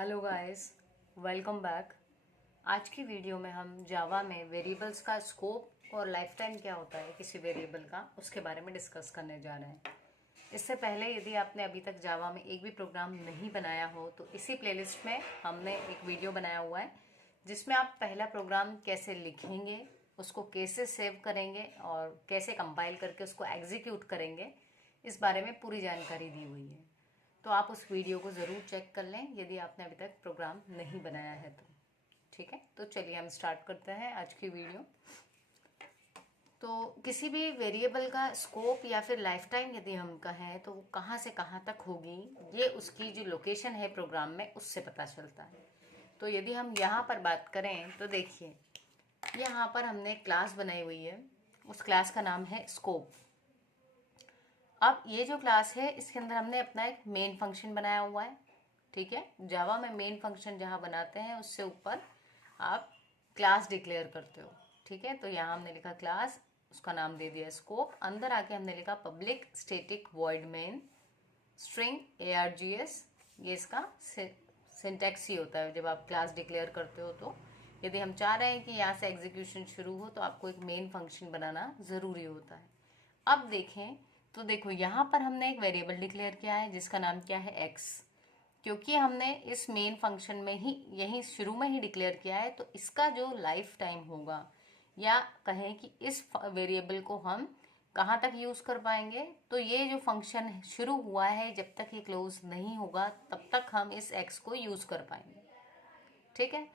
Hello guys, welcome back. आज की video में हम जावा में वेरिएबल्स का स्कोप और लाइफ टाइम क्या होता है किसी वेरिएबल का, उसके बारे में डिस्कस करने जा रहे हैं। इससे पहले यदि आपने अभी तक जावा में एक भी प्रोग्राम नहीं बनाया हो तो इसी प्लेलिस्ट में हमने एक वीडियो बनाया हुआ है जिसमें आप पहला प्रोग्राम कैसे लिखेंगे, उसको कैसे सेव करेंगे और कैसे कंपाइल करके उसको एग्जीक्यूट करेंगे, इस बारे में पूरी जानकारी दी हुई है। तो आप उस वीडियो को ज़रूर चेक कर लें यदि आपने अभी तक प्रोग्राम नहीं बनाया है तो। ठीक है, तो चलिए हम स्टार्ट करते हैं आज की वीडियो। तो किसी भी वेरिएबल का स्कोप या फिर लाइफ टाइम यदि हम कहें तो वो कहाँ से कहाँ तक होगी, ये उसकी जो लोकेशन है प्रोग्राम में उससे पता चलता है। तो यदि हम यहाँ पर बात करें तो देखिए, यहाँ पर हमने क्लास बनाई हुई है, उस क्लास का नाम है स्कोप। अब ये जो क्लास है इसके अंदर हमने अपना एक मेन फंक्शन बनाया हुआ है। ठीक है, जावा में मेन फंक्शन जहाँ बनाते हैं उससे ऊपर आप क्लास डिक्लेयर करते हो। ठीक है, तो यहाँ हमने लिखा क्लास, उसका नाम दे दिया स्कोप। अंदर आके हमने लिखा public static void main string args। ये इसका सिंटैक्स ही होता है जब आप क्लास डिक्लेयर करते हो। तो यदि हम चाह रहे हैं कि यहाँ से एग्जीक्यूशन शुरू हो तो आपको एक मेन फंक्शन बनाना ज़रूरी होता है। अब देखें तो देखो, यहाँ पर हमने एक वेरिएबल डिक्लेयर किया है जिसका नाम क्या है x। क्योंकि हमने इस मेन फंक्शन में ही यही शुरू में ही डिक्लेयर किया है तो इसका जो लाइफ टाइम होगा, या कहें कि इस वेरिएबल को हम कहाँ तक यूज़ कर पाएंगे, तो ये जो फंक्शन शुरू हुआ है जब तक ये क्लोज नहीं होगा तब तक हम इस x को यूज़ कर पाएंगे। ठीक है,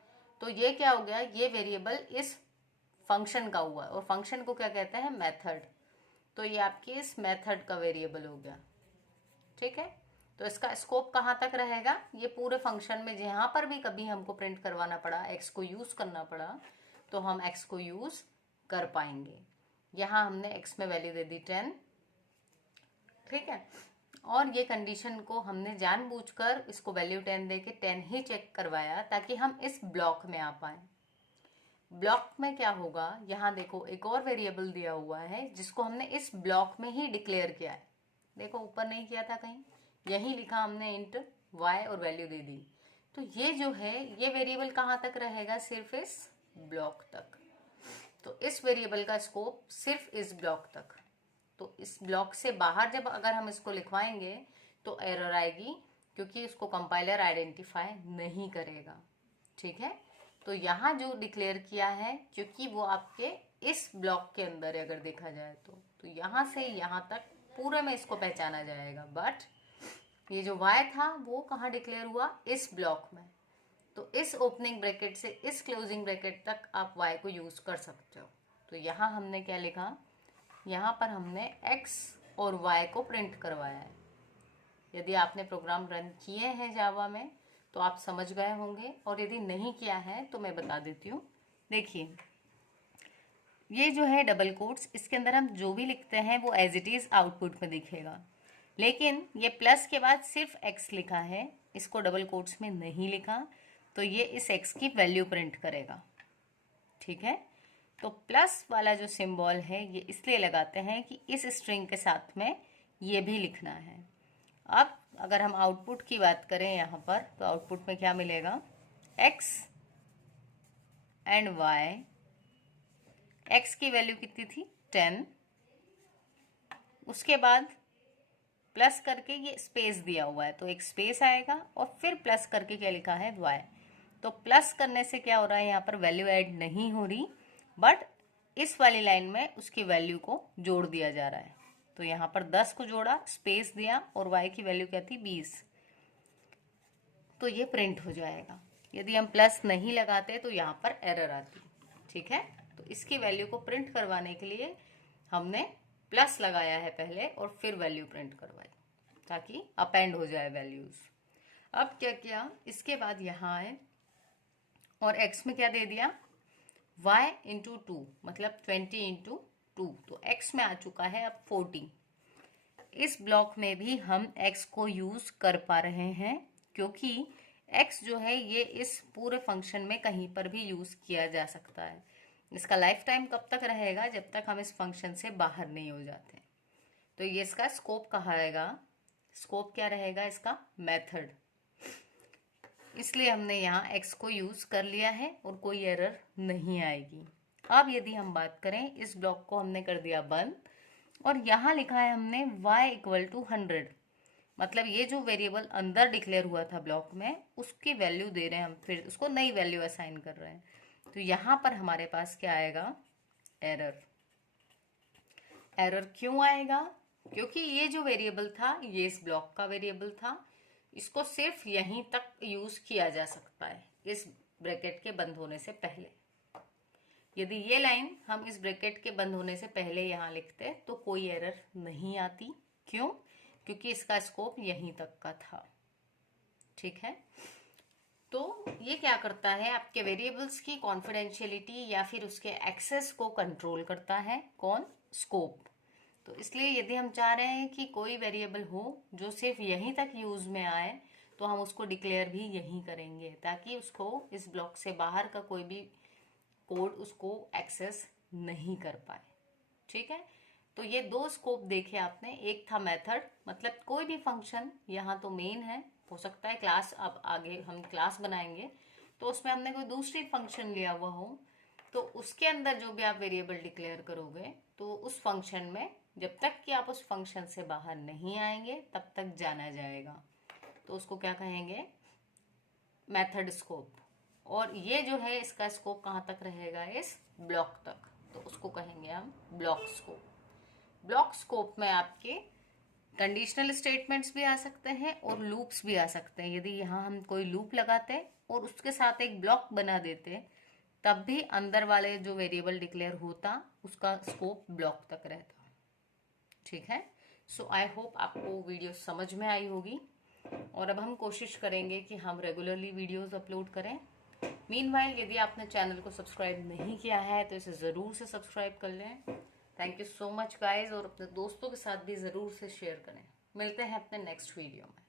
तो ये क्या हो गया, ये वेरिएबल इस फंक्शन का हुआ और फंक्शन को क्या कहते हैं, मेथड। तो ये आपकी इस मेथड का वेरिएबल हो गया। ठीक है, तो इसका स्कोप कहाँ तक रहेगा, ये पूरे फंक्शन में जहाँ पर भी कभी हमको प्रिंट करवाना पड़ा, एक्स को यूज करना पड़ा, तो हम एक्स को यूज कर पाएंगे। यहाँ हमने एक्स में वैल्यू दे दी 10। ठीक है, और ये कंडीशन को हमने जानबूझकर इसको वैल्यू 10 दे के 10 ही चेक करवाया ताकि हम इस ब्लॉक में आ पाए। ब्लॉक में क्या होगा, यहाँ देखो एक और वेरिएबल दिया हुआ है जिसको हमने इस ब्लॉक में ही डिक्लेयर किया है। देखो ऊपर नहीं किया था कहीं, यही लिखा हमने इंट y और वैल्यू दे दी। तो ये जो है ये वेरिएबल कहाँ तक रहेगा, सिर्फ इस ब्लॉक तक। तो इस वेरिएबल का स्कोप सिर्फ इस ब्लॉक तक। तो इस ब्लॉक से बाहर जब अगर हम इसको लिखवाएंगे तो एरर आएगी, क्योंकि इसको कंपाइलर आइडेंटिफाई नहीं करेगा। ठीक है, तो यहाँ जो डिक्लेयर किया है, क्योंकि वो आपके इस ब्लॉक के अंदर है अगर देखा जाए तो यहाँ से यहाँ तक पूरे में इसको पहचाना जाएगा। बट ये जो y था वो कहाँ डिक्लेयर हुआ, इस ब्लॉक में। तो इस ओपनिंग ब्रैकेट से इस क्लोजिंग ब्रैकेट तक आप y को यूज कर सकते हो। तो यहाँ हमने क्या लिखा, यहाँ पर हमने x और y को प्रिंट करवाया है। यदि आपने प्रोग्राम रन किए हैं जावा में तो आप समझ गए होंगे, और यदि नहीं किया है तो मैं बता देती हूँ। देखिए, ये जो है डबल कोट्स, इसके अंदर हम जो भी लिखते हैं वो एज इट इज़ आउटपुट में दिखेगा, लेकिन ये प्लस के बाद सिर्फ x लिखा है, इसको डबल कोट्स में नहीं लिखा, तो ये इस x की वैल्यू प्रिंट करेगा। ठीक है, तो प्लस वाला जो सिंबल है ये इसलिए लगाते हैं कि इस स्ट्रिंग के साथ में ये भी लिखना है। अब अगर हम आउटपुट की बात करें यहाँ पर, तो आउटपुट में क्या मिलेगा, x एंड y। x की वैल्यू कितनी थी, 10। उसके बाद प्लस करके ये स्पेस दिया हुआ है तो एक स्पेस आएगा, और फिर प्लस करके क्या लिखा है, y। तो प्लस करने से क्या हो रहा है, यहाँ पर वैल्यू ऐड नहीं हो रही, बट इस वाली लाइन में उसकी वैल्यू को जोड़ दिया जा रहा है। तो यहाँ पर 10 को जोड़ा, स्पेस दिया, और y की वैल्यू क्या थी, 20। तो ये प्रिंट हो जाएगा। यदि हम प्लस नहीं लगाते तो यहाँ पर एरर आती। ठीक है, तो इसकी वैल्यू को प्रिंट करवाने के लिए हमने प्लस लगाया है पहले और फिर वैल्यू प्रिंट करवाई ताकि अपेंड हो जाए वैल्यूज। अब क्या किया, इसके बाद यहाँ आए और x में क्या दे दिया, y इंटू 2, मतलब 20 इंटू 2, तो x में आ चुका है अब 40। इस ब्लॉक में भी हम x को यूज कर पा रहे हैं, क्योंकि x जो है ये इस पूरे फंक्शन में कहीं पर भी यूज किया जा सकता है। इसका लाइफ टाइम कब तक रहेगा, जब तक हम इस फंक्शन से बाहर नहीं हो जाते। तो ये इसका स्कोप कहाएगा, स्कोप क्या रहेगा इसका, मेथड। इसलिए हमने यहाँ x को यूज कर लिया है और कोई एरर नहीं आएगी। अब यदि हम बात करें, इस ब्लॉक को हमने कर दिया बंद और यहाँ लिखा है हमने y इक्वल टू 100, मतलब ये जो वेरिएबल अंदर डिक्लेयर हुआ था ब्लॉक में उसकी वैल्यू दे रहे हैं हम, फिर उसको नई वैल्यू असाइन कर रहे हैं। तो यहाँ पर हमारे पास क्या आएगा? एरर। एरर क्यों आएगा? क्योंकि ये जो वेरिएबल था ये इस ब्लॉक का वेरिएबल था, इसको सिर्फ यहीं तक यूज किया जा सकता है इस ब्रैकेट के बंद होने से पहले। यदि ये लाइन हम इस ब्रैकेट के बंद होने से पहले यहाँ लिखते तो कोई एरर नहीं आती। क्यों? क्योंकि इसका स्कोप यहीं तक का था। ठीक है, तो ये क्या करता है, आपके वेरिएबल्स की कॉन्फिडेंशियलिटी या फिर उसके एक्सेस को कंट्रोल करता है। कौन? स्कोप। तो इसलिए यदि हम चाह रहे हैं कि कोई वेरिएबल हो जो सिर्फ यहीं तक यूज में आए तो हम उसको डिक्लेयर भी यहीं करेंगे, ताकि उसको इस ब्लॉक से बाहर का कोई भी कोड उसको एक्सेस नहीं कर पाए। ठीक है, तो ये दो स्कोप देखे आपने। एक था मेथड, मतलब कोई भी फंक्शन, यहाँ तो मेन है, हो सकता है क्लास, अब आगे हम क्लास बनाएंगे तो उसमें हमने कोई दूसरी फंक्शन लिया हुआ हो तो उसके अंदर जो भी आप वेरिएबल डिक्लेयर करोगे तो उस फंक्शन में जब तक कि आप उस फंक्शन से बाहर नहीं आएंगे तब तक जाना जाएगा। तो उसको क्या कहेंगे? Method scope. और ये जो है इसका स्कोप कहाँ तक रहेगा? इस ब्लॉक तक, तो उसको कहेंगे हम ब्लॉक स्कोप। ब्लॉक स्कोप में आपके कंडीशनल स्टेटमेंट्स भी आ सकते हैं और लूप्स भी आ सकते हैं। यदि यहाँ हम कोई लूप लगाते और उसके साथ एक ब्लॉक बना देते तब भी अंदर वाले जो वेरिएबल डिक्लेयर होता उसका स्कोप ब्लॉक तक रहता। ठीक है, सो आई होप आपको वीडियो समझ में आई होगी और अब हम कोशिश करेंगे कि हम रेगुलरली वीडियोस अपलोड करें। मीनवाइल यदि आपने चैनल को सब्सक्राइब नहीं किया है तो इसे ज़रूर से सब्सक्राइब कर लें। Thank you so much guys, और अपने दोस्तों के साथ भी ज़रूर से शेयर करें। मिलते हैं अपने नेक्स्ट वीडियो में।